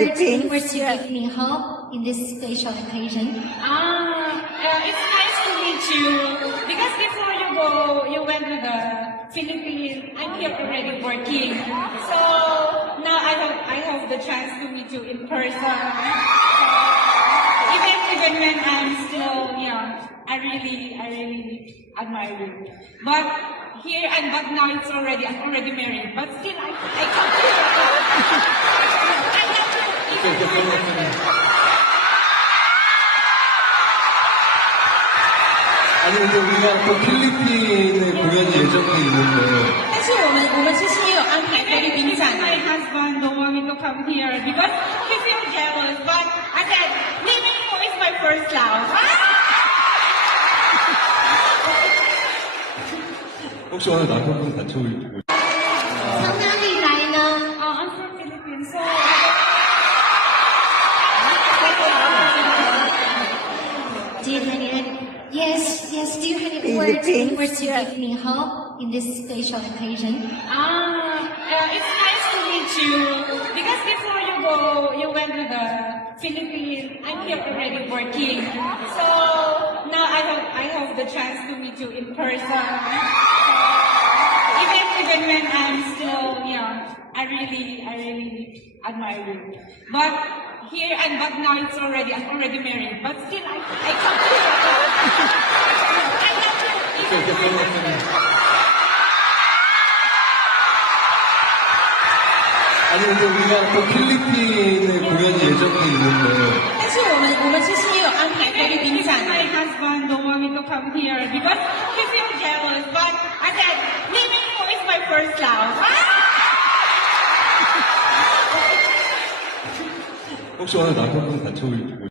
Philippines. were to give me hope in this special occasion. It's nice to meet you. Because before you go, you went to the Philippines. I'm here already working. So now I have the chance to meet you in person. Even when I'm still young, I really admire you. But now I'm already married. But still, I can't 아니 근데 우리가 또 필리핀에 공연이 예정돼 있는데 但是我们其实也有安排菲律宾站 My husband don't want me to come here because he feels jealous. But I said, living home is my first love. 혹시 오늘 남편분 같이 오실 从哪里来呢？ I'm from Philippines, so Do you have any? Yes. Do you have any words Philippines, to give me hope in this special occasion? it's nice to meet you. Because before you go, you went to the Philippines. I'm here already working. So now I have the chance to meet you in person. Even when I'm still young, I really admire you. But now I'm already married. But still, I can't 아니 근데 우리가 또 필리핀에 공연이 예정돼 있는데 但是我们其实也有安排菲律宾站 My husband don't want me to come here because he feels jealous. But I said, living home is my first love. 혹시 오늘 남편분 같이 오실